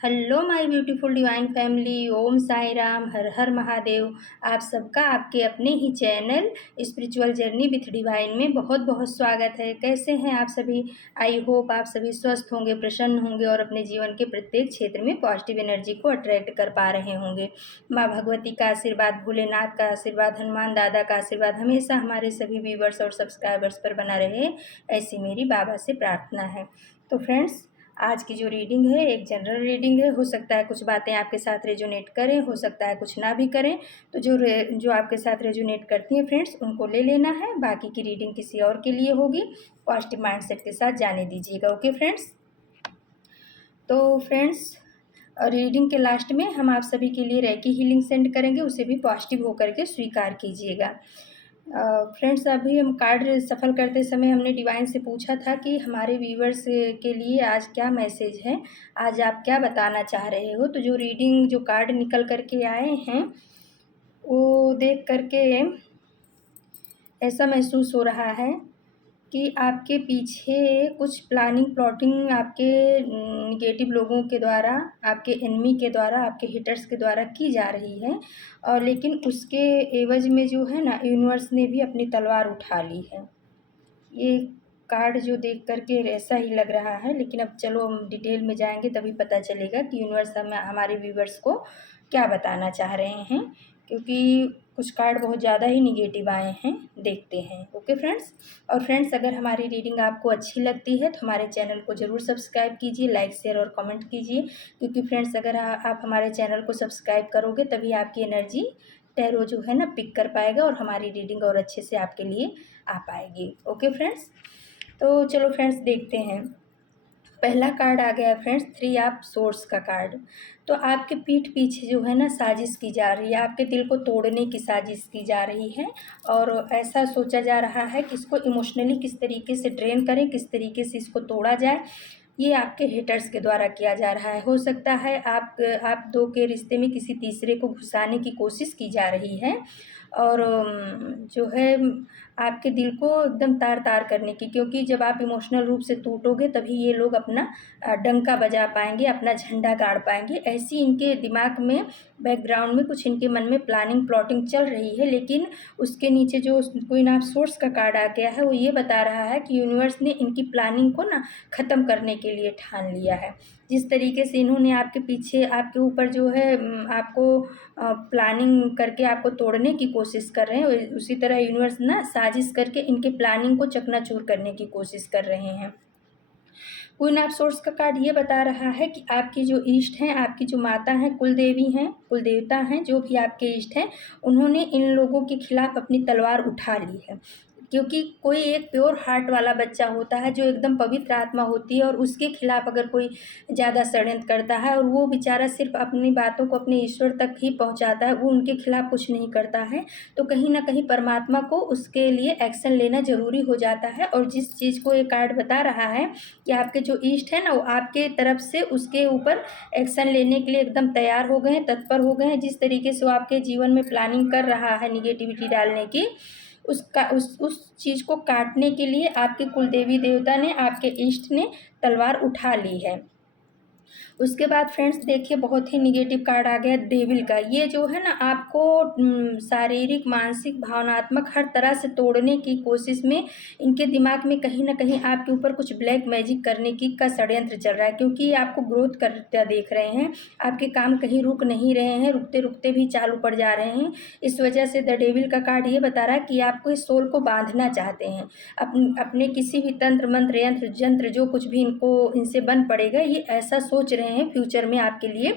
Hello my beautiful divine family. Om Sai Ram, Har Har Mahadev. आप सबका आपके अपने ही channel spiritual journey with divine में बहुत बहुत स्वागत है। कैसे हैं आप सभी? आई होप आप सभी स्वस्थ होंगे, प्रसन्न होंगे और अपने जीवन के प्रत्येक क्षेत्र में पॉजिटिव एनर्जी को अट्रैक्ट कर पा रहे होंगे। माँ भगवती का आशीर्वाद, भोलेनाथ का आशीर्वाद, हनुमान दादा का आशीर्वाद हमेशा हमारे सभी व्यूवर्स और सब्सक्राइबर्स पर बना रहे, ऐसी मेरी बाबा से प्रार्थना है। तो फ्रेंड्स, आज की जो रीडिंग है एक जनरल रीडिंग है। हो सकता है कुछ बातें आपके साथ रेजोनेट करें, हो सकता है कुछ ना भी करें। तो जो आपके साथ रेजोनेट करती हैं फ्रेंड्स, उनको ले लेना है। बाकी की रीडिंग किसी और के लिए होगी। पॉजिटिव माइंडसेट के साथ जाने दीजिएगा। Okay friends. तो फ्रेंड्स, रीडिंग के लास्ट में हम आप सभी के लिए रेकी हीलिंग सेंड करेंगे, उसे भी पॉजिटिव होकर के स्वीकार कीजिएगा। फ्रेंड्स, अभी हम कार्ड सफल करते समय हमने डिवाइन से पूछा था कि हमारे व्यूवर्स के लिए आज क्या मैसेज है, आज आप क्या बताना चाह रहे हो। तो जो रीडिंग, जो कार्ड निकल करके आए हैं, वो देख करके ऐसा महसूस हो रहा है कि आपके पीछे कुछ प्लानिंग प्लॉटिंग आपके निगेटिव लोगों के द्वारा, आपके एनिमी के द्वारा, आपके हिटर्स के द्वारा की जा रही है। और लेकिन उसके एवज में जो है ना, यूनिवर्स ने भी अपनी तलवार उठा ली है। ये कार्ड जो देख करके ऐसा ही लग रहा है, लेकिन अब चलो हम डिटेल में जाएंगे तभी पता चलेगा कि यूनिवर्स हमारे व्यूवर्स को क्या बताना चाह रहे हैं, क्योंकि कुछ कार्ड बहुत ज़्यादा ही निगेटिव आए हैं। देखते हैं। Okay friends. और फ्रेंड्स, अगर हमारी रीडिंग आपको अच्छी लगती है तो हमारे चैनल को ज़रूर सब्सक्राइब कीजिए, लाइक शेयर और कमेंट कीजिए, क्योंकि फ्रेंड्स अगर आप हमारे चैनल को सब्सक्राइब करोगे तभी आपकी एनर्जी टैरो जो है ना पिक कर पाएगा और हमारी रीडिंग और अच्छे से आपके लिए आ पाएगी। Okay friends. तो चलो फ्रेंड्स, देखते हैं। पहला कार्ड आ गया फ्रेंड्स, 3 ऑफ सोर्स का कार्ड। तो आपके पीठ पीछे जो है ना साजिश की जा रही है, आपके दिल को तोड़ने की साजिश की जा रही है। और ऐसा सोचा जा रहा है कि इसको इमोशनली किस तरीके से ड्रेन करें, किस तरीके से इसको तोड़ा जाए। ये आपके हेटर्स के द्वारा किया जा रहा है। हो सकता है आप दो के रिश्ते में किसी तीसरे को घुसाने की कोशिश की जा रही है। और जो है आपके दिल को एकदम तार तार करने की, क्योंकि जब आप इमोशनल रूप से टूटोगे तभी ये लोग अपना डंका बजा पाएंगे, अपना झंडा गाड़ पाएंगे। ऐसी इनके दिमाग में, बैकग्राउंड में कुछ इनके मन में प्लानिंग प्लॉटिंग चल रही है। लेकिन उसके नीचे जो क्वीन ऑफ सोर्स का कार्ड आ गया है, वो ये बता रहा है कि यूनिवर्स ने इनकी प्लानिंग को ना ख़त्म करने के लिए ठान लिया है। जिस तरीके से इन्होंने आपके पीछे, आपके ऊपर जो है आपको प्लानिंग करके आपको तोड़ने की कोशिश कर रहे हैं, उसी तरह यूनिवर्स ना साजिश करके इनके प्लानिंग को चकनाचूर करने की कोशिश कर रहे हैं। क्वीन ऑफ सोर्स का कार्ड ये बता रहा है कि आपकी जो इष्ट हैं, आपकी जो माता हैं, कुल देवी हैं, कुल देवता हैं, जो भी आपके इष्ट हैं, उन्होंने इन लोगों के खिलाफ अपनी तलवार उठा ली है। क्योंकि कोई एक प्योर हार्ट वाला बच्चा होता है जो एकदम पवित्र आत्मा होती है, और उसके खिलाफ अगर कोई ज़्यादा षड्यंत्र करता है और वो बेचारा सिर्फ अपनी बातों को अपने ईश्वर तक ही पहुंचाता है, वो उनके खिलाफ कुछ नहीं करता है, तो कहीं ना कहीं परमात्मा को उसके लिए एक्शन लेना ज़रूरी हो जाता है। और जिस चीज़ को ये कार्ड बता रहा है कि आपके जो ईष्ट है ना, वो आपके तरफ से उसके ऊपर एक्शन लेने के लिए एकदम तैयार हो गए हैं, तत्पर हो गए हैं। जिस तरीके से वो आपके जीवन में प्लानिंग कर रहा है निगेटिविटी डालने की, उसका उस चीज़ को काटने के लिए आपके कुल देवी देवता ने, आपके इष्ट ने तलवार उठा ली है। उसके बाद फ्रेंड्स देखिए, बहुत ही निगेटिव कार्ड आ गया डेविल का। ये जो है ना आपको शारीरिक, मानसिक, भावनात्मक हर तरह से तोड़ने की कोशिश में, इनके दिमाग में कहीं ना कहीं आपके ऊपर कुछ ब्लैक मैजिक करने की का षड्यंत्र चल रहा है, क्योंकि ये आपको ग्रोथ करते देख रहे हैं। आपके काम कहीं रुक नहीं रहे हैं, रुकते रुकते भी चालू पड़ जा रहे हैं। इस वजह से द डेविल का कार्ड ये बता रहा है कि आपको इस सोल को बांधना चाहते हैं। अपने किसी भी तंत्र मंत्र यंत्र जंत्र जो कुछ भी इनसे बन पड़ेगा, ये ऐसा सोच रहे हैं फ्यूचर में आपके लिए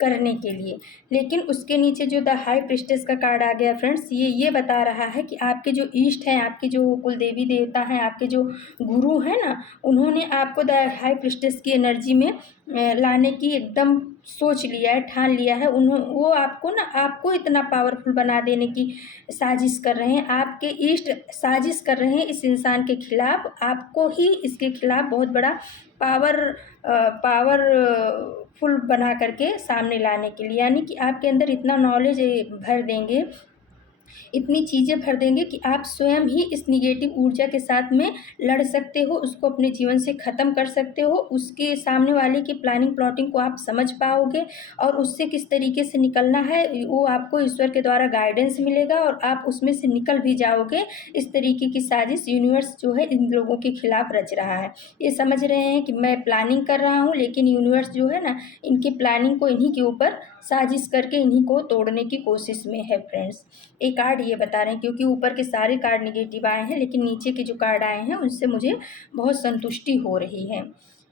करने के लिए। लेकिन उसके नीचे जो द हाई प्रिस्टेस का कार्ड आ गया फ्रेंड्स, ये बता रहा है कि आपके जो ईष्ट हैं, आपके जो कुल देवी देवता हैं, आपके जो गुरु हैं ना, उन्होंने आपको द हाई प्रिस्टेस की एनर्जी में लाने की एकदम सोच लिया है, ठान लिया है। वो आपको ना, आपको इतना पावरफुल बना देने की साजिश कर रहे हैं। आपके इष्ट साजिश कर रहे हैं इस इंसान के खिलाफ, आपको ही इसके खिलाफ बहुत बड़ा पावरफुल बना करके सामने लाने के लिए। यानी कि आपके अंदर इतना नॉलेज भर देंगे इतनी चीज़ें भर देंगे कि आप स्वयं ही इस नेगेटिव ऊर्जा के साथ में लड़ सकते हो, उसको अपने जीवन से ख़त्म कर सकते हो। उसके सामने वाले की प्लानिंग प्लॉटिंग को आप समझ पाओगे और उससे किस तरीके से निकलना है वो आपको ईश्वर के द्वारा गाइडेंस मिलेगा और आप उसमें से निकल भी जाओगे। इस तरीके की साजिश यूनिवर्स जो है इन लोगों के खिलाफ रच रहा है। ये समझ रहे हैं कि मैं प्लानिंग कर रहा हूँ, लेकिन यूनिवर्स जो है ना इनकी प्लानिंग को इन्हीं के ऊपर साजिश करके इन्हीं को तोड़ने की कोशिश में है फ्रेंड्स। ये कार्ड ये बता रहे हैं, क्योंकि ऊपर के सारे कार्ड नेगेटिव आए हैं, लेकिन नीचे के जो कार्ड आए हैं उनसे मुझे बहुत संतुष्टि हो रही है।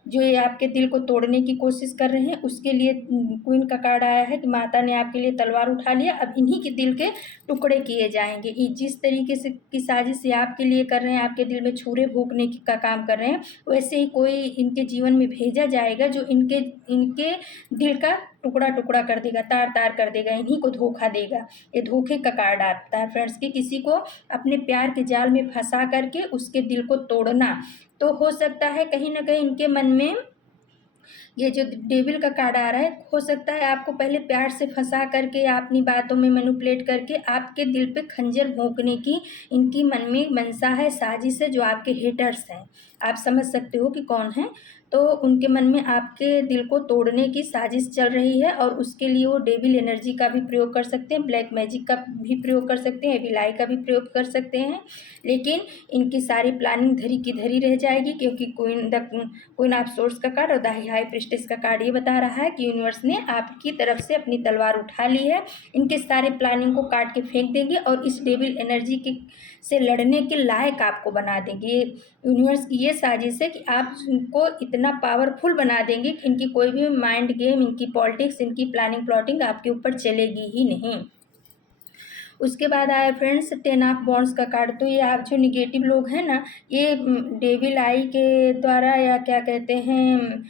जो ये आपके दिल को तोड़ने की कोशिश कर रहे हैं उसके लिए क्वीन का कार्ड आया है कि माता ने आपके लिए तलवार उठा लिया, अब इन्हीं के दिल के टुकड़े किए जाएंगे। ये जिस तरीके से की साजिश ये आपके लिए कर रहे हैं, आपके दिल में छुरे भोंकने का काम कर रहे हैं, वैसे ही कोई इनके जीवन में भेजा जाएगा जो इनके इनके दिल का टुकड़ा टुकड़ा कर देगा, तार तार कर देगा, इन्हीं को धोखा देगा। ये धोखे का कार्ड आता है फ्रेंड्स कि किसी को अपने प्यार के जाल में फंसा करके उसके दिल को तोड़ना। तो हो सकता है कहीं ना कहीं इनके मन में ये जो डेविल का कार्ड आ रहा है, हो सकता है आपको पहले प्यार से फंसा करके अपनी बातों में मैनिपुलेट करके आपके दिल पे खंजर भोंकने की इनकी मन में मनसा है, साजिश है। जो आपके हेटर्स हैं, आप समझ सकते हो कि कौन है। तो उनके मन में आपके दिल को तोड़ने की साजिश चल रही है और उसके लिए वो डेविल एनर्जी का भी प्रयोग कर सकते हैं, ब्लैक मैजिक का भी प्रयोग कर सकते हैं, एविल आई का भी प्रयोग कर सकते हैं। लेकिन इनकी सारी प्लानिंग धरी की धरी रह जाएगी, क्योंकि क्वीन ऑफ सोर्स का कार्ड और द हाई प्रीस्टेस का कार्ड ये बता रहा है कि यूनिवर्स ने आपकी तरफ से अपनी तलवार उठा ली है। इनके सारे प्लानिंग को काट के फेंक देंगे और इस डेविल एनर्जी के से लड़ने के लायक आपको बना देंगे। यूनिवर्स की ये साजिश है कि आप उनको इतना पावरफुल बना देंगे कि इनकी कोई भी माइंड गेम, इनकी पॉलिटिक्स, इनकी प्लानिंग प्लॉटिंग आपके ऊपर चलेगी ही नहीं। उसके बाद आया फ्रेंड्स 10 ऑफ वॉन्ड्स का कार्ड। तो ये आप जो निगेटिव लोग हैं ना, ये डेविल आई के द्वारा या क्या कहते हैं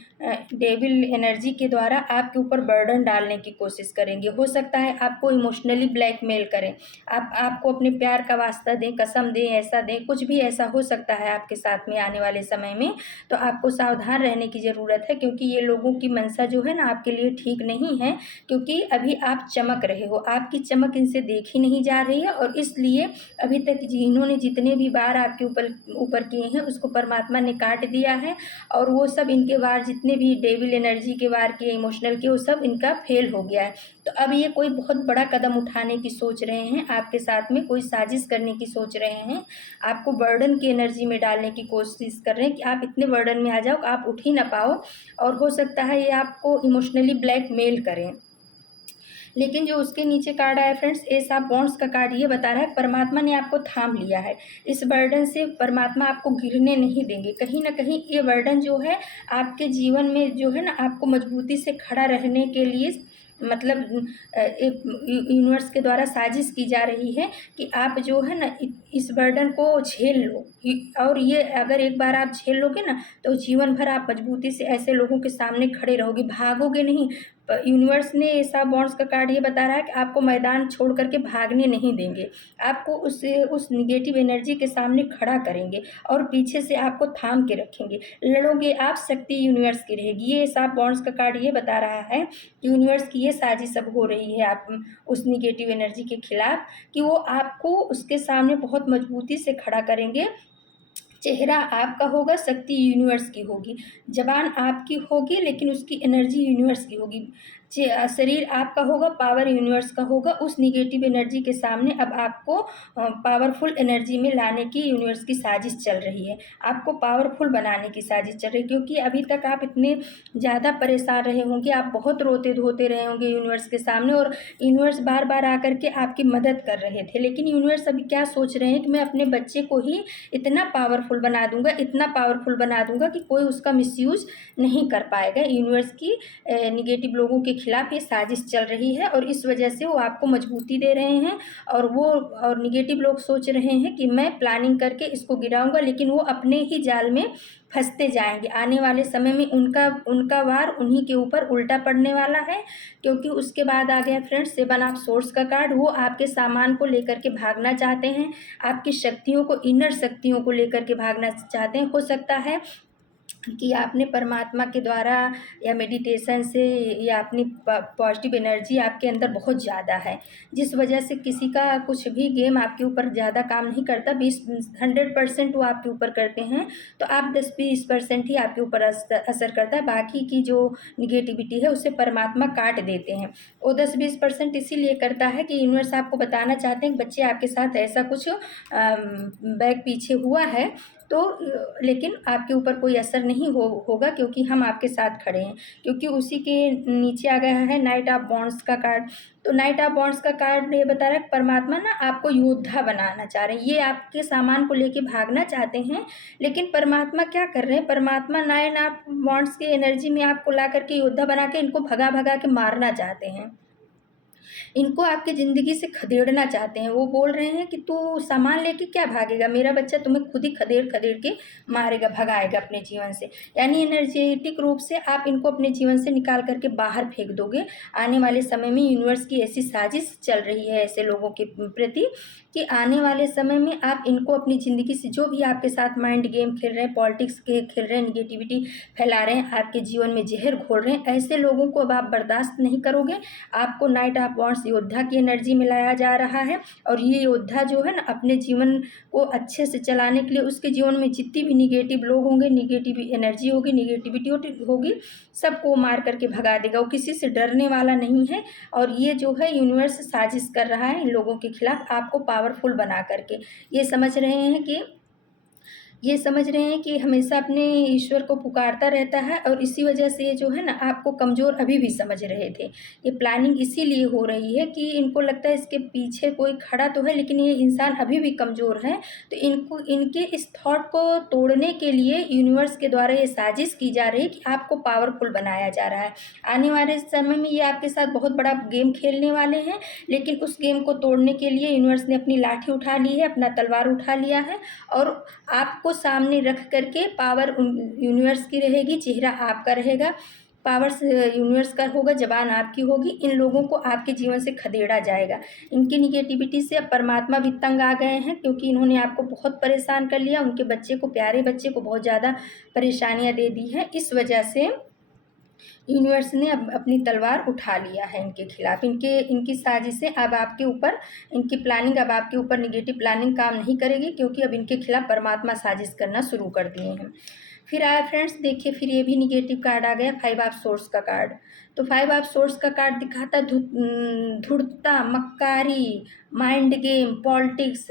डेविल एनर्जी के द्वारा आपके ऊपर बर्डन डालने की कोशिश करेंगे। हो सकता है आपको इमोशनली ब्लैकमेल करें, आपको अपने प्यार का वास्ता दें, कसम दें, ऐसा दें, कुछ भी ऐसा हो सकता है आपके साथ में आने वाले समय में। तो आपको सावधान रहने की ज़रूरत है, क्योंकि ये लोगों की मंशा जो है ना आपके लिए ठीक नहीं है। क्योंकि अभी आप चमक रहे हो, आपकी चमक इनसे देखी नहीं जा रही है और इसलिए अभी तक इन्होंने जितने भी वार आपके ऊपर किए हैं उसको परमात्मा ने काट दिया है। और वो सब इनके वार जितने भी डेविल एनर्जी के वार किए, इमोशनल के, वो सब इनका फेल हो गया है। तो अब ये कोई बहुत बड़ा कदम उठाने की सोच रहे हैं, आपके साथ में कोई साजिश करने की सोच रहे हैं, आपको बर्डन की एनर्जी में डालने की कोशिश कर रहे हैं कि आप इतने बर्डन में आ जाओ, आप उठ ही ना पाओ। और हो सकता है ये आपको इमोशनली ब्लैकमेल करें। लेकिन जो उसके नीचे कार्ड आया फ्रेंड्स, एस ऑफ वॉन्ड्स का कार्ड ये बता रहा है परमात्मा ने आपको थाम लिया है। इस बर्डन से परमात्मा आपको गिरने नहीं देंगे। कहीं ना कहीं ये बर्डन जो है आपके जीवन में जो है ना आपको मजबूती से खड़ा रहने के लिए मतलब एक यूनिवर्स के द्वारा साजिश की जा रही है कि आप जो है ना इस बर्डन को झेल लो। और ये अगर एक बार आप झेल लोगे ना तो जीवन भर आप मजबूती से ऐसे लोगों के सामने खड़े रहोगे, भागोगे नहीं। यूनिवर्स ने ऐसा बॉन्ड्स का कार्ड ये बता रहा है कि आपको मैदान छोड़ करके भागने नहीं देंगे, आपको उस निगेटिव एनर्जी के सामने खड़ा करेंगे और पीछे से आपको थाम के रखेंगे। लड़ोगे आप, शक्ति यूनिवर्स की रहेगी। ये ऐसा बॉन्ड्स का कार्ड ये बता रहा है कि यूनिवर्स की ये साजिश अब हो रही है आप उस निगेटिव एनर्जी के खिलाफ कि वो आपको उसके सामने बहुत मजबूती से खड़ा करेंगे। चेहरा आपका होगा, शक्ति यूनिवर्स की होगी, जबान आपकी होगी लेकिन उसकी एनर्जी यूनिवर्स की होगी। शरीर आपका होगा, पावर यूनिवर्स का होगा। उस निगेटिव एनर्जी के सामने अब आपको पावरफुल एनर्जी में लाने की यूनिवर्स की साजिश चल रही है, आपको पावरफुल बनाने की साजिश चल रही है। क्योंकि अभी तक आप इतने ज़्यादा परेशान रहे होंगे, आप बहुत रोते धोते रहे होंगे यूनिवर्स के सामने, और यूनिवर्स बार बार आकर के आपकी मदद कर रहे थे। लेकिन यूनिवर्स अभी क्या सोच रहे हैं कि मैं अपने बच्चे को ही इतना पावरफुल बना दूंगा, इतना पावरफुल बना दूंगा कि कोई उसका मिसयूज नहीं कर पाएगा। यूनिवर्स की निगेटिव लोगों के खिलाफ ये साजिश चल रही है और इस वजह से वो आपको मजबूती दे रहे हैं। और निगेटिव लोग सोच रहे हैं कि मैं प्लानिंग करके इसको गिराऊंगा, लेकिन वो अपने ही जाल में फंसते जाएंगे। आने वाले समय में उनका वार उन्हीं के ऊपर उल्टा पड़ने वाला है। क्योंकि उसके बाद आ गया फ्रेंड्स 7 ऑफ सोर्स का कार्ड। वो आपके सामान को लेकर के भागना चाहते हैं, आपकी शक्तियों को, इनर शक्तियों को लेकर के भागना चाहते हैं। हो सकता है कि आपने परमात्मा के द्वारा या मेडिटेशन से या अपनी पॉजिटिव एनर्जी आपके अंदर बहुत ज़्यादा है, जिस वजह से किसी का कुछ भी गेम आपके ऊपर ज़्यादा काम नहीं करता। 100% वो आपके ऊपर करते हैं, तो आप 10-20% ही आपके ऊपर असर करता है। बाकी की जो निगेटिविटी है उसे परमात्मा काट देते हैं। वो 10-20% इसीलिए करता है कि यूनिवर्स आपको बताना चाहते हैं कि बच्चे आपके साथ ऐसा कुछ बैक पीछे हुआ है, तो लेकिन आपके ऊपर कोई असर नहीं होगा, क्योंकि हम आपके साथ खड़े हैं। क्योंकि उसी के नीचे आ गया है नाइट ऑफ वॉन्ड्स का कार्ड। तो नाइट ऑफ वॉन्ड्स का कार्ड ये बता रहा है परमात्मा ना आपको योद्धा बनाना चाह रहे हैं। ये आपके सामान को लेके भागना चाहते हैं, लेकिन परमात्मा क्या कर रहे हैं, परमात्मा नाइन ऑफ वॉन्ड्स की एनर्जी में आपको ला करके योद्धा बना के इनको भगा भगा के मारना चाहते हैं। इनको आपकी ज़िंदगी से खदेड़ना चाहते हैं। वो बोल रहे हैं कि तू सामान लेके क्या भागेगा, मेरा बच्चा तुम्हें खुद ही खदेड़ खदेड़ के मारेगा, भगाएगा अपने जीवन से। यानी एनर्जेटिक रूप से आप इनको अपने जीवन से निकाल करके बाहर फेंक दोगे। आने वाले समय में यूनिवर्स की ऐसी साजिश चल रही है ऐसे लोगों के प्रति कि आने वाले समय में आप इनको अपनी ज़िंदगी से, जो भी आपके साथ माइंड गेम खेल रहे हैं, पॉलिटिक्स के खेल रहे हैं, निगेटिविटी फैला रहे हैं, आपके जीवन में जहर घोल रहे हैं, ऐसे लोगों को अब आप बर्दाश्त नहीं करोगे। आपको नाइट ऑफ वॉन्ड्स योद्धा की एनर्जी में लाया जा रहा है, और ये योद्धा जो है ना अपने जीवन को अच्छे से चलाने के लिए उसके जीवन में जितनी भी निगेटिव लोग होंगे, निगेटिव एनर्जी होगी, निगेटिविटी होगी, सबको मार करके भगा देगा। वो किसी से डरने वाला नहीं है, और ये जो है यूनिवर्स साजिश कर रहा है इन लोगों के खिलाफ आपको पावरफुल बना करके। ये समझ रहे हैं कि हमेशा अपने ईश्वर को पुकारता रहता है, और इसी वजह से ये जो है ना आपको कमज़ोर अभी भी समझ रहे थे। ये प्लानिंग इसीलिए हो रही है कि इनको लगता है इसके पीछे कोई खड़ा तो है, लेकिन ये इंसान अभी भी कमज़ोर है। तो इनको इनके इस थॉट को तोड़ने के लिए यूनिवर्स के द्वारा ये साजिश की जा रही है कि आपको पावरफुल बनाया जा रहा है। आने वाले समय में ये आपके साथ बहुत बड़ा गेम खेलने वाले हैं, लेकिन उस गेम को तोड़ने के लिए यूनिवर्स ने अपनी लाठी उठा ली है, अपना तलवार उठा लिया है, और आपको सामने रख करके पावर यूनिवर्स की रहेगी, चेहरा आपका रहेगा, पावर यूनिवर्स का होगा, जबान आपकी होगी। इन लोगों को आपके जीवन से खदेड़ा जाएगा। इनकी निगेटिविटी से अब परमात्मा भी तंग आ गए हैं, क्योंकि इन्होंने आपको बहुत परेशान कर लिया। उनके बच्चे को, प्यारे बच्चे को बहुत ज़्यादा परेशानियां दे दी हैं। इस वजह से यूनिवर्स ने अब अपनी तलवार उठा लिया है इनके खिलाफ। इनकी साजिशें अब आपके ऊपर, इनकी प्लानिंग अब आपके ऊपर, निगेटिव प्लानिंग काम नहीं करेगी, क्योंकि अब इनके खिलाफ परमात्मा साजिश करना शुरू कर दिए हैं। फिर आया फ्रेंड्स, देखिए फिर ये भी निगेटिव कार्ड आ गया, 5 ऑफ सोर्स का कार्ड। तो 5 ऑफ सोर्स का कार्ड दिखाता धूर्तता, मक्कारी, माइंड गेम, पॉलिटिक्स,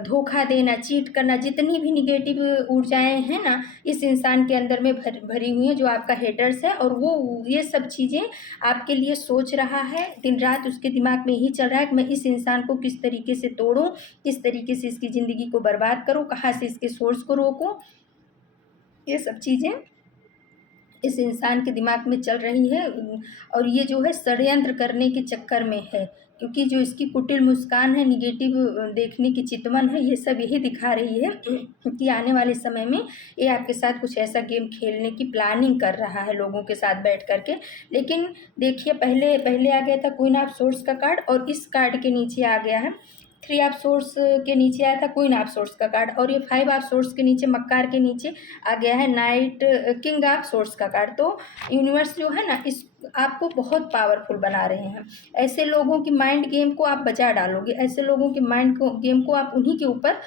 धोखा देना, चीट करना, जितनी भी निगेटिव ऊर्जाएं हैं ना इस इंसान के अंदर में भरी हुई हैं, जो आपका हेटर्स है, और वो ये सब चीज़ें आपके लिए सोच रहा है। दिन रात उसके दिमाग में यही चल रहा है कि मैं इस इंसान को किस तरीके से तोड़ूं, किस तरीके से इसकी ज़िंदगी को बर्बाद करूं, कहाँ से इसके सोर्स को रोकूं। ये सब चीज़ें इस इंसान के दिमाग में चल रही है, और ये जो है षड्यंत्र करने के चक्कर में है, क्योंकि जो इसकी कुटिल मुस्कान है, निगेटिव देखने की चितवन है, ये सब यही दिखा रही है कि आने वाले समय में ये आपके साथ कुछ ऐसा गेम खेलने की प्लानिंग कर रहा है लोगों के साथ बैठ करके। लेकिन देखिए, पहले आ गया था क्वीन ऑफ सोर्स का कार्ड, और इस कार्ड के नीचे आ गया है 3 ऑफ सोर्स के नीचे आया था क्वीन ऑफ सोर्स का कार्ड, और ये 5 ऑफ सोर्स के नीचे, मक्कार के नीचे आ गया है नाइट किंग ऑफ सोर्स का कार्ड। तो यूनिवर्स जो है ना इस आपको बहुत पावरफुल बना रहे हैं। ऐसे लोगों की माइंड गेम को आप बचा डालोगे, ऐसे लोगों के माइंड गेम को आप उन्हीं के ऊपर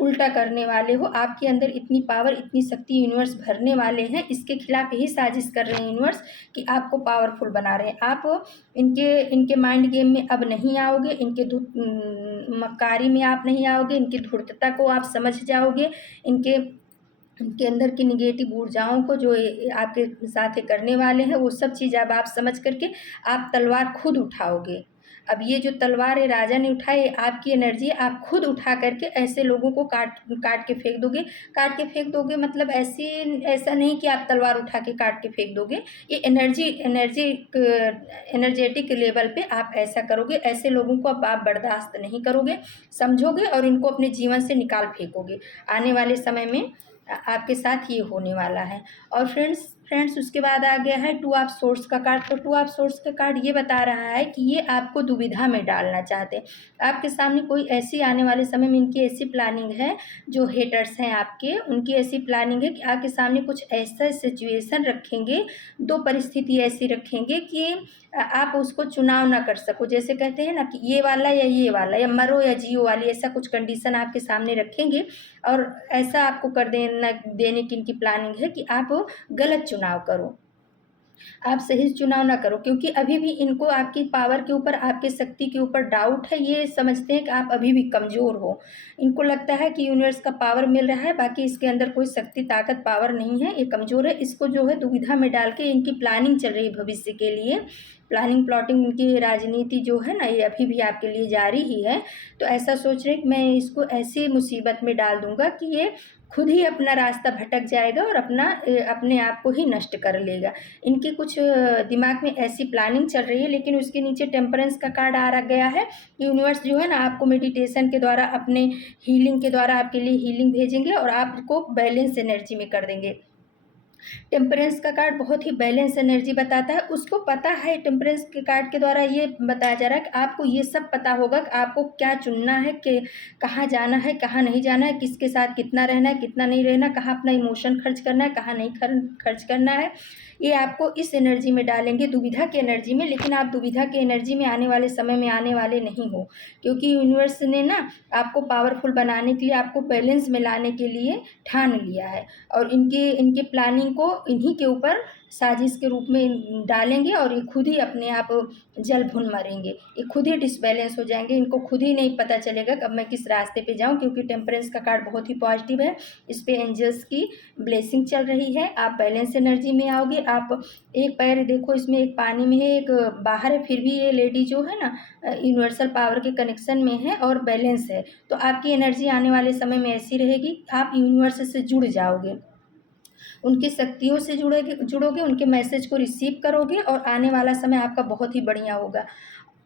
उल्टा करने वाले हो। आपके अंदर इतनी पावर, इतनी शक्ति यूनिवर्स भरने वाले हैं, इसके खिलाफ यही साजिश कर रहे हैं यूनिवर्स कि आपको पावरफुल बना रहे हैं। आप इनके माइंड गेम में अब नहीं आओगे, इनके मक्कारी में आप नहीं आओगे, इनकी धूर्तता को आप समझ जाओगे, इनके अंदर की निगेटिव ऊर्जाओं को जो आपके साथ करने वाले हैं, वो सब चीज़ अब आप समझ करके आप तलवार खुद उठाओगे। अब ये जो तलवार है राजा ने उठाई, आपकी एनर्जी आप खुद उठा करके ऐसे लोगों को काट के फेंक दोगे। काट के फेंक दोगे मतलब ऐसा नहीं कि आप तलवार उठा के काट के फेंक दोगे, ये एनर्जेटिक लेवल पे आप ऐसा करोगे। ऐसे लोगों को अब आप बर्दाश्त नहीं करोगे, समझोगे, और इनको अपने जीवन से निकाल फेंकोगे। आने वाले समय में आपके साथ ये होने वाला है। और फ्रेंड्स, फ्रेंड्स उसके बाद आ गया है टू ऑफ सोर्स का कार्ड। तो टू ऑफ सोर्स का कार्ड ये बता रहा है कि ये आपको दुविधा में डालना चाहते हैं। आपके सामने कोई ऐसी आने वाले समय में इनकी ऐसी प्लानिंग है, जो हेटर्स हैं आपके, उनकी ऐसी प्लानिंग है कि आपके सामने कुछ ऐसा सिचुएशन रखेंगे, दो परिस्थिति ऐसी रखेंगे कि आप उसको चुनाव ना कर सको। जैसे कहते हैं ना कि ये वाला या ये वाला, या मरो या जियो वाली, ऐसा कुछ कंडीशन आपके सामने रखेंगे और ऐसा आपको कर देने की इनकी प्लानिंग है कि आप गलत चुनाव करो, आप सही चुनाव ना करो। क्योंकि अभी भी इनको आपकी पावर के ऊपर, आपकी शक्ति के ऊपर डाउट है। ये समझते हैं कि आप अभी भी कमज़ोर हो। इनको लगता है कि यूनिवर्स का पावर मिल रहा है, बाकी इसके अंदर कोई शक्ति, ताकत, पावर नहीं है, ये कमज़ोर है। इसको जो है दुविधा में डाल के इनकी प्लानिंग चल रही है भविष्य के लिए। प्लानिंग प्लॉटिंग इनकी राजनीति जो है ना, ये अभी भी आपके लिए जारी ही है। तो ऐसा सोच रहे कि मैं इसको ऐसी मुसीबत में डाल दूंगा कि ये खुद ही अपना रास्ता भटक जाएगा और अपने आप को ही नष्ट कर लेगा। इनकी कुछ दिमाग में ऐसी प्लानिंग चल रही है। लेकिन उसके नीचे टेम्परेंस का कार्ड आ गया है। यूनिवर्स जो है ना, आपको मेडिटेशन के द्वारा, अपने हीलिंग के द्वारा आपके लिए हीलिंग भेजेंगे और आपको बैलेंस एनर्जी में कर देंगे। टेम्परेंस का कार्ड बहुत ही बैलेंस एनर्जी बताता है। उसको पता है, टेम्परेंस के कार्ड के द्वारा ये बताया जा रहा है कि आपको ये सब पता होगा कि आपको क्या चुनना है, कि कहाँ जाना है, कहाँ नहीं जाना है, किसके साथ कितना रहना है, कितना नहीं रहना, कहाँ अपना इमोशन खर्च करना है, कहाँ नहीं खर्च करना है। ये आपको इस एनर्जी में डालेंगे, दुविधा की एनर्जी में। लेकिन आप दुविधा की एनर्जी में आने वाले समय में आने वाले नहीं हो, क्योंकि यूनिवर्स ने ना आपको पावरफुल बनाने के लिए, आपको बैलेंस में लाने के लिए ठान लिया है। और इनके प्लानिंग को इन्हीं के ऊपर साजिश के रूप में डालेंगे और ये खुद ही अपने आप जल भुन मरेंगे। ये खुद ही डिसबैलेंस हो जाएंगे। इनको खुद ही नहीं पता चलेगा कि अब मैं किस रास्ते पे जाऊं, क्योंकि टेम्परेंस का कार्ड बहुत ही पॉजिटिव है। इस पे एंजल्स की ब्लेसिंग चल रही है। आप बैलेंस एनर्जी में आओगे। आप एक पैर देखो, इसमें एक पानी में है, एक बाहर है, फिर भी ये लेडी जो है ना, यूनिवर्सल पावर के कनेक्शन में है और बैलेंस है। तो आपकी एनर्जी आने वाले समय में ऐसी रहेगी, आप यूनिवर्स से जुड़ जाओगे, उनकी शक्तियों से जुड़ोगे, उनके मैसेज को रिसीव करोगे और आने वाला समय आपका बहुत ही बढ़िया होगा।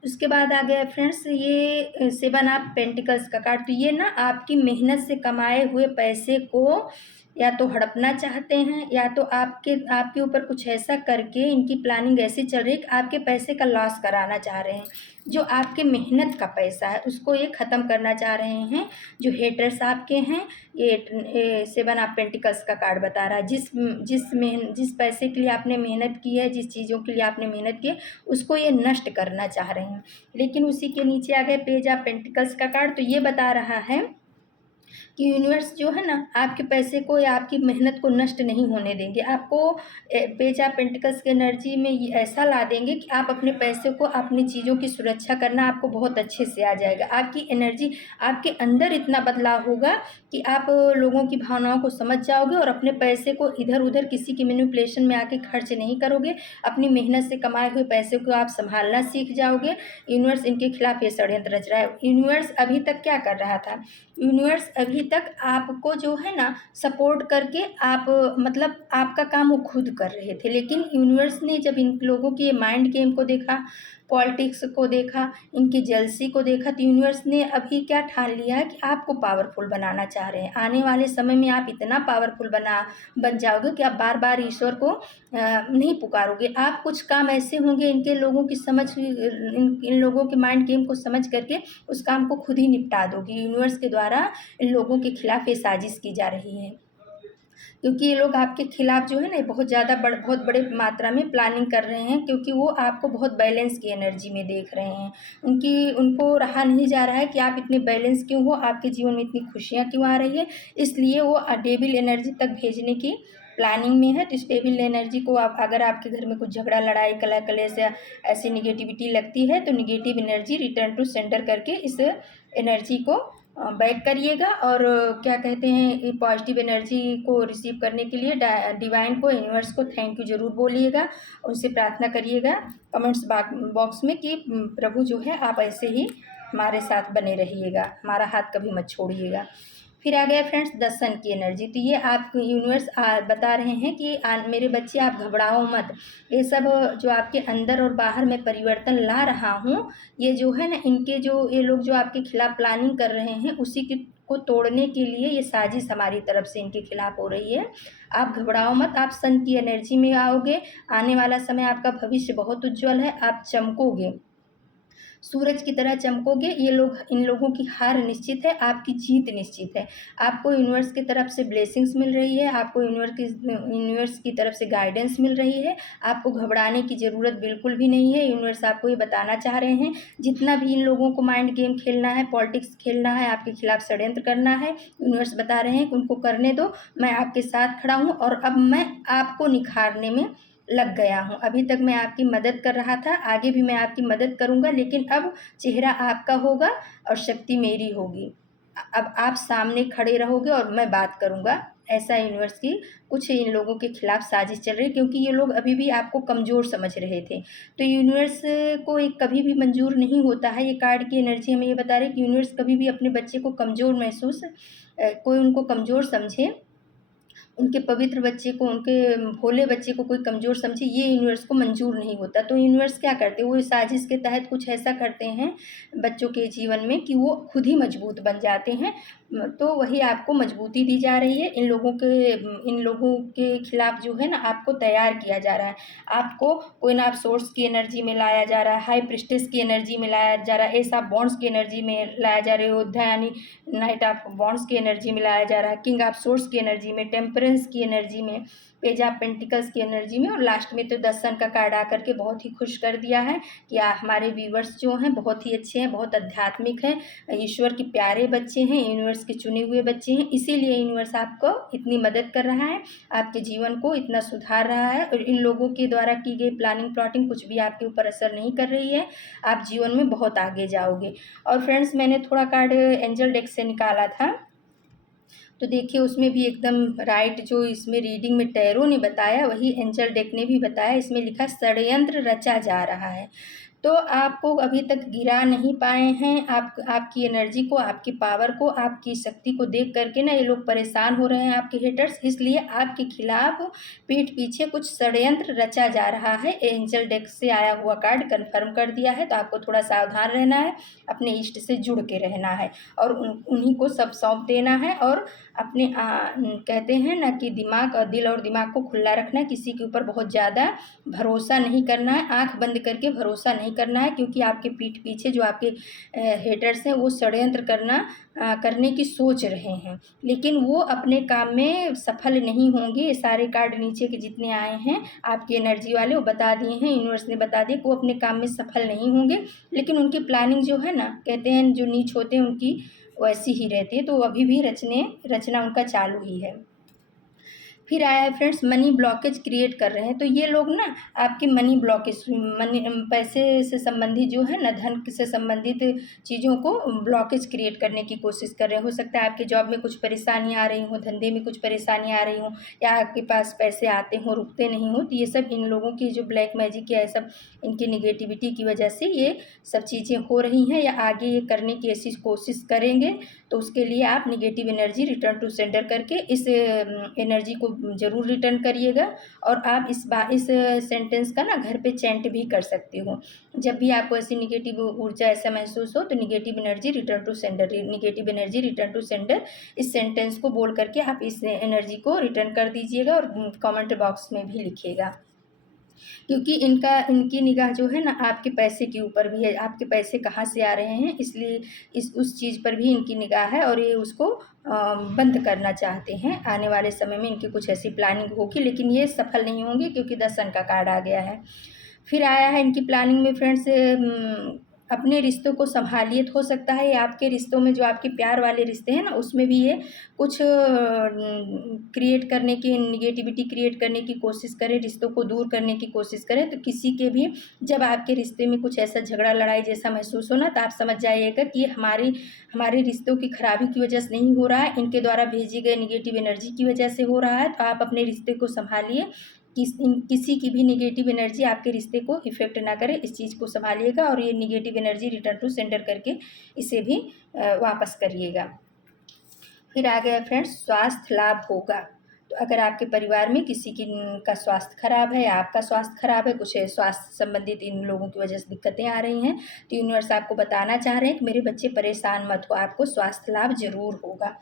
उसके बाद आ गया फ्रेंड्स ये सेवन ऑफ पेंटिकल्स का कार्ड। तो ये ना आपकी मेहनत से कमाए हुए पैसे को या तो हड़पना चाहते हैं, या तो आपके ऊपर कुछ ऐसा करके, इनकी प्लानिंग ऐसी चल रही है कि आपके पैसे का लॉस कराना चाह रहे हैं। जो आपके मेहनत का पैसा है उसको ये ख़त्म करना चाह रहे हैं। जो हेटर्स आपके हैं, ये सेवन ऑफ पेंटिकल्स का कार्ड बता रहा है। जिस पैसे के लिए आपने मेहनत की है, जिस चीज़ों के लिए आपने मेहनत की है, उसको ये नष्ट करना चाह रहे हैं। लेकिन उसी के नीचे आ गए पेज ऑफ पेंटिकल्स का कार्ड। तो ये बता रहा है कि यूनिवर्स जो है ना, आपके पैसे को या आपकी मेहनत को नष्ट नहीं होने देंगे। आपको पेज ऑफ पेंटिकल्स की एनर्जी में ये ऐसा ला देंगे कि आप अपने पैसे को, अपनी चीज़ों की सुरक्षा करना आपको बहुत अच्छे से आ जाएगा। आपकी एनर्जी, आपके अंदर इतना बदलाव होगा कि आप लोगों की भावनाओं को समझ जाओगे और अपने पैसे को इधर उधर किसी की मैनिपुलेशन में आके खर्च नहीं करोगे। अपनी मेहनत से कमाए हुए पैसे को आप संभालना सीख जाओगे। यूनिवर्स इनके खिलाफ ये षड्यंत्र रच रहा है। यूनिवर्स अभी तक क्या कर रहा था? यूनिवर्स अभी तक आपको जो है ना सपोर्ट करके, आप मतलब आपका काम वो खुद कर रहे थे। लेकिन यूनिवर्स ने जब इन लोगों की ये माइंड गेम को देखा, पॉलिटिक्स को देखा, इनकी जेलसी को देखा, तो यूनिवर्स ने अभी क्या ठान लिया है कि आपको पावरफुल बनाना चाह रहे हैं। आने वाले समय में आप इतना पावरफुल बन जाओगे कि आप बार बार ईश्वर को नहीं पुकारोगे। आप कुछ काम ऐसे होंगे, इनके लोगों की समझ, इन लोगों के माइंड गेम को समझ करके उस काम को खुद ही निपटा दोगे। यूनिवर्स के द्वारा इन लोगों के खिलाफ ये साजिश की जा रही है, क्योंकि ये लोग आपके खिलाफ जो है ना बहुत ज़्यादा बहुत बड़े मात्रा में प्लानिंग कर रहे हैं। क्योंकि वो आपको बहुत बैलेंस की एनर्जी में देख रहे हैं। उनको रहा नहीं जा रहा है कि आप इतने बैलेंस क्यों हो, आपके जीवन में इतनी खुशियाँ क्यों आ रही है। इसलिए वो डेविल एनर्जी तक भेजने की प्लानिंग में है। तो इस डेविल एनर्जी को आप, अगर आपके घर में कुछ झगड़ा, लड़ाई, कलह कलेश या ऐसी निगेटिविटी लगती है, तो negative energy return to sender करके इस एनर्जी को बैक करिएगा। और क्या कहते हैं, ये पॉजिटिव एनर्जी को रिसीव करने के लिए डिवाइन को, यूनिवर्स को थैंक यू ज़रूर बोलिएगा। उनसे प्रार्थना करिएगा कमेंट्स बॉक्स में कि प्रभु जो है आप ऐसे ही हमारे साथ बने रहिएगा, हमारा हाथ कभी मत छोड़िएगा। फिर आ गया फ्रेंड्स द सन की एनर्जी। तो ये आप यूनिवर्स बता रहे हैं कि मेरे बच्चे आप घबराओ मत। ये सब जो आपके अंदर और बाहर में परिवर्तन ला रहा हूँ, ये जो है ना, इनके जो ये लोग जो आपके खिलाफ प्लानिंग कर रहे हैं, को तोड़ने के लिए ये साजिश हमारी तरफ से इनके खिलाफ हो रही है। आप घबराओ मत, आप सन की एनर्जी में आओगे, आने वाला समय आपका भविष्य बहुत उज्जवल है, आप चमकोगे, सूरज की तरह चमकोगे। ये लोग, इन लोगों की हार निश्चित है, आपकी जीत निश्चित है। आपको यूनिवर्स की तरफ से ब्लेसिंग्स मिल रही है, आपको यूनिवर्स की तरफ से गाइडेंस मिल रही है। आपको घबराने की ज़रूरत बिल्कुल भी नहीं है। यूनिवर्स आपको ये बताना चाह रहे हैं, जितना भी इन लोगों को माइंड गेम खेलना है, पॉलिटिक्स खेलना है, आपके खिलाफ षड्यंत्र करना है, यूनिवर्स बता रहे हैं कि उनको करने दो, मैं आपके साथ खड़ा हूँ और अब मैं आपको निखारने में लग गया हूँ। अभी तक मैं आपकी मदद कर रहा था, आगे भी मैं आपकी मदद करूँगा, लेकिन अब चेहरा आपका होगा और शक्ति मेरी होगी। अब आप सामने खड़े रहोगे और मैं बात करूँगा। ऐसा यूनिवर्स की कुछ इन लोगों के खिलाफ साजिश चल रही है, क्योंकि ये लोग अभी भी आपको कमज़ोर समझ रहे थे। तो यूनिवर्स को एक कभी भी मंजूर नहीं होता है, ये कार्ड की एनर्जी हमें ये बता रही है कि यूनिवर्स कभी भी अपने बच्चे को कमज़ोर महसूस, कोई उनको कमज़ोर समझे, उनके पवित्र बच्चे को, उनके भोले बच्चे को कोई कमज़ोर समझे, ये यूनिवर्स को मंजूर नहीं होता। तो यूनिवर्स क्या करते हैं, वो इस साजिश के तहत कुछ ऐसा करते हैं बच्चों के जीवन में कि वो खुद ही मजबूत बन जाते हैं। तो वही आपको मजबूती दी जा रही है। इन लोगों के खिलाफ जो है ना, आपको तैयार किया जा रहा है। आपको क्वीन ऑफ सोर्स की एनर्जी में लाया जा रहा है, हाई प्रिस्टेस की एनर्जी में लाया जा रहा है, एस ऑफ बॉन्ड्स की एनर्जी में लाया जा रहा है, योद्धा यानी नाइट ऑफ बॉन्ड्स की एनर्जी में लाया जा रहा है, किंग ऑफ सोर्स की एनर्जी में, टेम्परेंस की एनर्जी में, पेज ऑफ पेंटिकल्स की एनर्जी में, और लास्ट में तो 10 सन का कार्ड आकर के बहुत ही खुश कर दिया है कि हमारे व्यूवर्स जो हैं बहुत ही अच्छे हैं, बहुत आध्यात्मिक हैं, ईश्वर के प्यारे बच्चे हैं, यूनिवर्स के चुने हुए बच्चे हैं। इसीलिए यूनिवर्स आपको इतनी मदद कर रहा है, आपके जीवन को इतना सुधार रहा है, और इन लोगों के द्वारा की गई प्लानिंग प्लॉटिंग कुछ भी आपके ऊपर असर नहीं कर रही है। आप जीवन में बहुत आगे जाओगे। और फ्रेंड्स, मैंने थोड़ा कार्ड एंजल डेक से निकाला था, तो देखिए उसमें भी एकदम राइट जो इसमें रीडिंग में टैरो ने बताया वही एंजल डेक ने भी बताया। इसमें लिखा षड्यंत्र रचा जा रहा है। तो आपको अभी तक गिरा नहीं पाए हैं। आपकी एनर्जी को, आपकी पावर को, आपकी शक्ति को देख करके ना ये लोग परेशान हो रहे हैं, आपके हेटर्स। इसलिए आपके खिलाफ पीठ पीछे कुछ षड्यंत्र रचा जा रहा है। एंजल डेक से आया हुआ कार्ड कन्फर्म कर दिया है। तो आपको थोड़ा सावधान रहना है, अपने इष्ट से जुड़ के रहना है और उन्हीं को सब सौंप देना है। और अपने कहते हैं ना कि दिमाग और दिल और दिमाग को खुला रखना है, किसी के ऊपर बहुत ज़्यादा भरोसा नहीं करना है, आंख बंद करके भरोसा नहीं करना है, क्योंकि आपके पीठ पीछे जो आपके हेटर्स हैं वो षड्यंत्र करने की सोच रहे हैं, लेकिन वो अपने काम में सफल नहीं होंगे। ये सारे कार्ड नीचे के जितने आए हैं आपकी एनर्जी वाले वो बता दिए हैं, यूनिवर्स ने बता दिया कि वो अपने काम में सफल नहीं होंगे, लेकिन उनकी प्लानिंग जो है ना, कहते हैं जो नीच होते हैं उनकी वैसी ही रहती है। तो अभी भी रचना उनका चालू ही है। फिर आया है फ्रेंड्स, मनी ब्लॉकेज क्रिएट कर रहे हैं। तो ये लोग ना आपके मनी ब्लॉकेज, पैसे से संबंधित जो है ना, धन से संबंधित चीज़ों को ब्लॉकेज क्रिएट करने की कोशिश कर रहे हैं। हो सकता है आपके जॉब में कुछ परेशानियाँ आ रही हों, धंधे में कुछ परेशानियाँ आ रही हों, या आपके पास पैसे आते हों रुकते नहीं हों। तो ये सब इन लोगों की जो ब्लैक मैजिक है, सब इनकी निगेटिविटी की वजह से ये सब चीज़ें हो रही हैं, या आगे ये करने की ऐसी कोशिश करेंगे। तो उसके लिए आप negative energy return to sender करके इस एनर्जी को ज़रूर रिटर्न करिएगा। और आप इस सेंटेंस का ना घर पे चैंट भी कर सकते हो। जब भी आपको ऐसी निगेटिव ऊर्जा ऐसा महसूस हो तो negative energy return to sender, negative energy return to sender, इस सेंटेंस को बोल करके आप इस एनर्जी को रिटर्न कर दीजिएगा और कमेंट बॉक्स में भी लिखिएगा। क्योंकि इनकी निगाह जो है ना आपके पैसे के ऊपर भी है, आपके पैसे कहाँ से आ रहे हैं, इसलिए उस चीज़ पर भी इनकी निगाह है और ये उसको बंद करना चाहते हैं। आने वाले समय में इनकी कुछ ऐसी प्लानिंग होगी, लेकिन ये सफल नहीं होंगे क्योंकि 10 सन का कार्ड आ गया है। फिर आया है इनकी प्लानिंग में फ्रेंड्स, अपने रिश्तों को संभालिए। तो हो सकता है आपके रिश्तों में जो आपके प्यार वाले रिश्ते हैं ना, उसमें भी ये कुछ क्रिएट करने की, निगेटिविटी क्रिएट करने की कोशिश करें, रिश्तों को दूर करने की कोशिश करें। तो किसी के भी जब आपके रिश्ते में कुछ ऐसा झगड़ा लड़ाई जैसा महसूस हो ना, तो आप समझ जाइएगा कि हमारे रिश्तों की खराबी की वजह से नहीं हो रहा है, इनके द्वारा भेजी गई निगेटिव एनर्जी की वजह से हो रहा है। तो आप अपने रिश्ते को संभालिए, किसी की भी नेगेटिव एनर्जी आपके रिश्ते को इफ़ेक्ट ना करे, इस चीज़ को संभालिएगा। और ये negative energy return to sender करके इसे भी वापस करिएगा। फिर आ गया फ्रेंड्स, स्वास्थ्य लाभ होगा। तो अगर आपके परिवार में किसी की का स्वास्थ्य खराब है या आपका स्वास्थ्य खराब है, कुछ स्वास्थ्य संबंधित इन लोगों की वजह से दिक्कतें आ रही हैं, तो यूनिवर्स आपको बताना चाह रहे हैं कि मेरे बच्चे परेशान मत हो, आपको स्वास्थ्य लाभ ज़रूर होगा।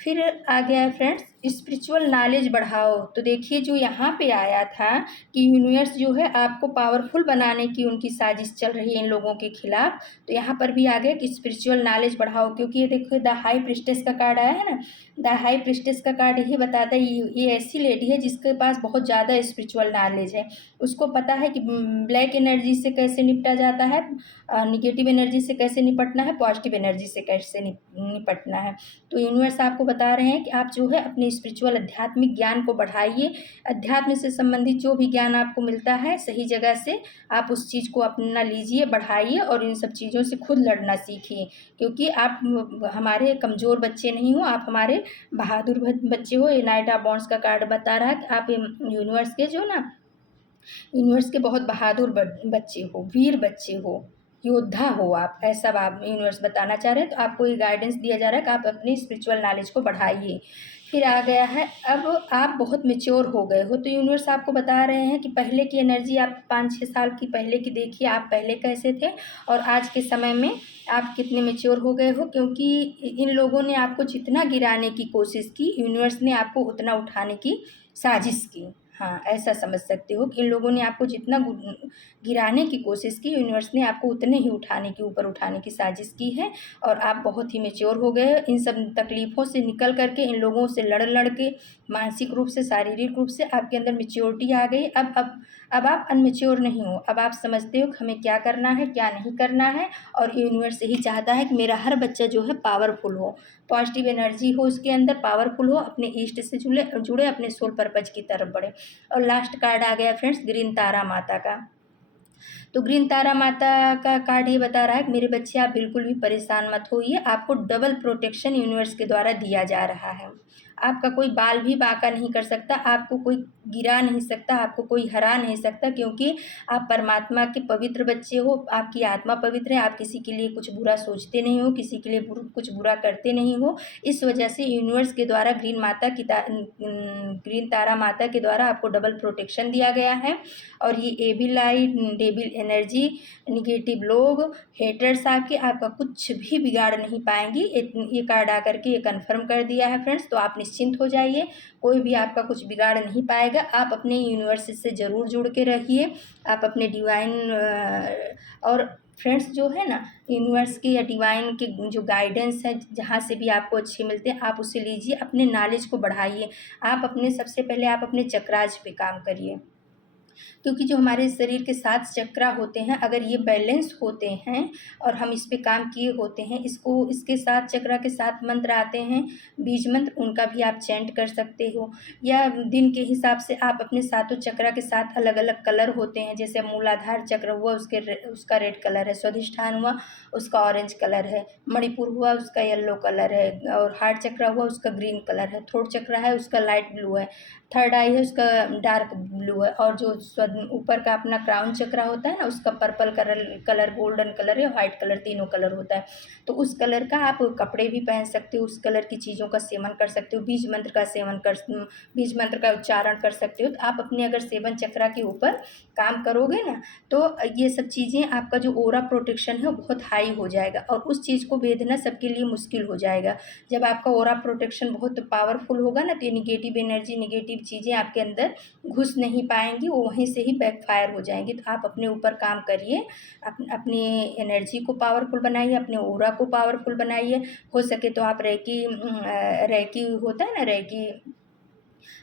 फिर आ गया है फ्रेंड्स स्पिरिचुअल नॉलेज बढ़ाओ। तो देखिए जो यहाँ पे आया था कि यूनिवर्स जो है आपको पावरफुल बनाने की उनकी साजिश चल रही है इन लोगों के खिलाफ। तो यहाँ पर भी आ गया कि स्पिरिचुअल नॉलेज बढ़ाओ, क्योंकि ये देखो द हाई प्रिस्टेस का कार्ड आया है ना। द हाई प्रिस्टेस का कार्ड यही बताता है ये ऐसी लेडी है जिसके पास बहुत ज़्यादा स्पिरिचुअल नॉलेज है। उसको पता है कि ब्लैक एनर्जी से कैसे निपटा जाता है, निगेटिव एनर्जी से कैसे निपटना है, पॉजिटिव एनर्जी से कैसे निपटना है। तो यूनिवर्स आपको बता रहे हैं कि आप जो है अपने स्पिरिचुअल आध्यात्मिक ज्ञान को बढ़ाइए। अध्यात्म से संबंधित जो भी ज्ञान आपको मिलता है सही जगह से आप उस चीज़ को अपना लीजिए, बढ़ाइए और इन सब चीज़ों से खुद लड़ना सीखिए, क्योंकि आप हमारे कमज़ोर बच्चे नहीं हो, आप हमारे बहादुर बच्चे हो। ये नाइट ऑफ वॉन्ड्स का कार्ड बता रहा है कि आप यूनिवर्स के जो ना यूनिवर्स के बहुत बहादुर बच्चे हो, वीर बच्चे हो, योद्धा हो आप, ऐसा आप यूनिवर्स बताना चाह रहे हैं। तो आपको ये गाइडेंस दिया जा रहा है कि आप अपनी स्पिरिचुअल नॉलेज को बढ़ाइए। फिर आ गया है अब आप बहुत मैच्योर हो गए हो। तो यूनिवर्स आपको बता रहे हैं कि पहले की एनर्जी आप 5-6 साल की पहले की देखिए, आप पहले कैसे थे और आज के समय में आप कितने मैच्योर हो गए हो, क्योंकि इन लोगों ने आपको जितना गिराने की कोशिश की यूनिवर्स ने आपको उतना उठाने की साजिश की। हाँ, ऐसा समझ सकते हो कि इन लोगों ने आपको जितना गिराने की कोशिश की यूनिवर्स ने आपको उतने ही उठाने की, ऊपर उठाने की साजिश की है। और आप बहुत ही मैच्योर हो गए इन सब तकलीफ़ों से निकल करके, इन लोगों से लड़ के मानसिक रूप से, शारीरिक रूप से आपके अंदर मैच्योरिटी आ गई। अब आप अनमैच्योर नहीं हो, अब आप समझते हो कि हमें क्या करना है क्या नहीं करना है। और यूनिवर्स यही चाहता है कि मेरा हर बच्चा जो है पावरफुल हो, पॉजिटिव एनर्जी हो उसके अंदर, पावरफुल हो, अपने ईष्ट से जुड़े अपने सोल पर्पज की तरफ बढ़े। और लास्ट कार्ड आ गया फ्रेंड्स ग्रीन तारा माता का। तो ग्रीन तारा माता का कार्ड ये बता रहा है कि मेरे बच्चे आप बिल्कुल भी परेशान मत होइए, आपको डबल प्रोटेक्शन यूनिवर्स के द्वारा दिया जा रहा है। आपका कोई बाल भी बांका नहीं कर सकता, आपको कोई गिरा नहीं सकता, आपको कोई हरा नहीं सकता, क्योंकि आप परमात्मा के पवित्र बच्चे हो, आपकी आत्मा पवित्र है, आप किसी के लिए कुछ बुरा सोचते नहीं हो, किसी के लिए कुछ बुरा करते नहीं हो। इस वजह से यूनिवर्स के द्वारा ग्रीन तारा माता के द्वारा आपको डबल प्रोटेक्शन दिया गया है। और ये एविल आई, डेविल एनर्जी, निगेटिव लोग, हेटर्स आपका कुछ भी बिगाड़ नहीं पाएंगी। ये कार्ड आकर के ये कन्फर्म कर दिया है फ्रेंड्स। तो आप निश्चिंत हो जाइए, कोई भी आपका कुछ बिगाड़ नहीं पाएगा। आप अपने यूनिवर्स से ज़रूर जुड़ के रहिए, आप अपने डिवाइन और फ्रेंड्स जो है ना यूनिवर्स के या डिवाइन के जो गाइडेंस है जहाँ से भी आपको अच्छे मिलते हैं आप उसे लीजिए, अपने नॉलेज को बढ़ाइए। आप अपने सबसे पहले आप अपने चक्रास पे काम करिए, क्योंकि जो हमारे शरीर के 7 चक्रा होते हैं अगर ये बैलेंस होते हैं और हम इस पे काम किए होते हैं, इसके 7 चक्रा के 7 मंत्र आते हैं, बीज मंत्र, उनका भी आप चैंट कर सकते हो। या दिन के हिसाब से आप अपने 7 चक्रा के साथ अलग अलग कलर होते हैं, जैसे मूलाधार चक्र हुआ उसका रेड कलर है, स्वाधिष्ठान हुआ उसका ऑरेंज कलर है, मणिपुर हुआ उसका येलो कलर है, और हार्ट चक्र हुआ उसका ग्रीन कलर है, थ्रोट चक्र है उसका लाइट ब्लू है, थर्ड आई है उसका डार्क ब्लू है, और जो ऊपर का अपना क्राउन चक्रा होता है ना उसका पर्पल कलर गोल्डन कलर या वाइट कलर, तीनों कलर होता है। तो उस कलर का आप कपड़े भी पहन सकते हो, उस कलर की चीज़ों का सेवन कर सकते हो, बीज मंत्र का उच्चारण कर सकते हो। तो आप अपने अगर 7 चक्रा के ऊपर काम करोगे ना तो ये सब चीज़ें, आपका जो ओरा प्रोटेक्शन है वो बहुत हाई हो जाएगा और उस चीज़ को भेदना सबके लिए मुश्किल हो जाएगा। जब आपका ओरा प्रोटेक्शन बहुत पावरफुल होगा ना तो ये निगेटिव एनर्जी, निगेटिव चीज़ें आपके अंदर घुस नहीं पाएंगी, वो वहीं से ही बैकफायर हो जाएंगी। तो आप अपने ऊपर काम करिए, अपनी एनर्जी को पावरफुल बनाइए, अपने ओरा को पावरफुल बनाइए। हो सके तो आप रेकी होता है ना,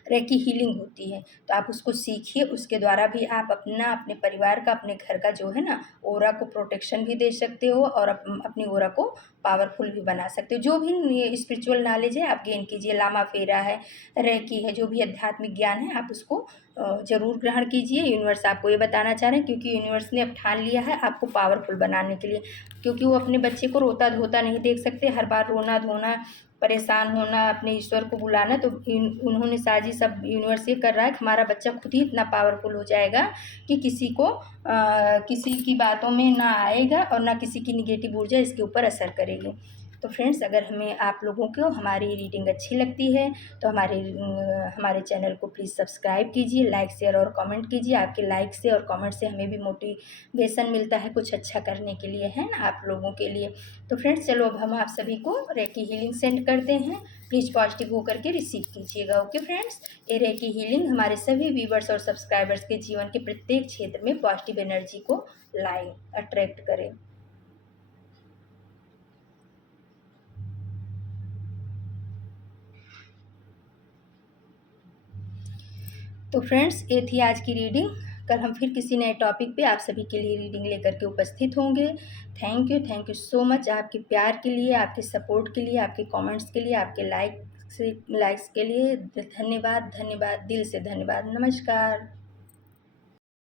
रेकी हीलिंग होती है, तो आप उसको सीखिए, उसके द्वारा भी आप अपने परिवार का, अपने घर का जो है ना ओरा को प्रोटेक्शन भी दे सकते हो और अपनी ओरा को पावरफुल भी बना सकते हो। जो भी स्पिरिचुअल नॉलेज है आप गेन कीजिए, लामा फेरा है, रेकी है, जो भी आध्यात्मिक ज्ञान है आप उसको ज़रूर ग्रहण कीजिए। यूनिवर्स आपको ये बताना चाह रहे हैं, क्योंकि यूनिवर्स ने अब ठान लिया है आपको पावरफुल बनाने के लिए, क्योंकि वो अपने बच्चे को रोता धोता नहीं देख सकते, हर बार रोना धोना, परेशान होना, अपने ईश्वर को बुलाना। तो उन्होंने साजिश, सब यूनिवर्स ये कर रहा है कि हमारा बच्चा खुद ही इतना पावरफुल हो जाएगा कि किसी की बातों में ना आएगा और ना किसी की निगेटिव ऊर्जा इसके ऊपर असर करेगी। तो फ्रेंड्स, अगर हमें आप लोगों को हमारी रीडिंग अच्छी लगती है तो हमारे चैनल को प्लीज़ सब्सक्राइब कीजिए, लाइक शेयर और कमेंट कीजिए। आपके लाइक से और कमेंट से हमें भी मोटिवेशन मिलता है कुछ अच्छा करने के लिए, है ना, आप लोगों के लिए। तो फ्रेंड्स, चलो अब हम आप सभी को रेकी हीलिंग सेंड करते हैं। प्लीज़ पॉजिटिव होकर के रिसीव कीजिएगा। ओके फ्रेंड्स, ये रेकी हीलिंग हमारे सभी व्यूवर्स और सब्सक्राइबर्स के जीवन के प्रत्येक क्षेत्र में पॉजिटिव एनर्जी को लाए, अट्रैक्ट करे। तो फ्रेंड्स, ये थी आज की रीडिंग। कल हम फिर किसी नए टॉपिक पे आप सभी के लिए रीडिंग लेकर के उपस्थित होंगे। थैंक यू सो मच आपके प्यार के लिए, आपके सपोर्ट के लिए, आपके कमेंट्स के लिए, आपके लाइक्स के लिए। धन्यवाद, दिल से धन्यवाद। नमस्कार।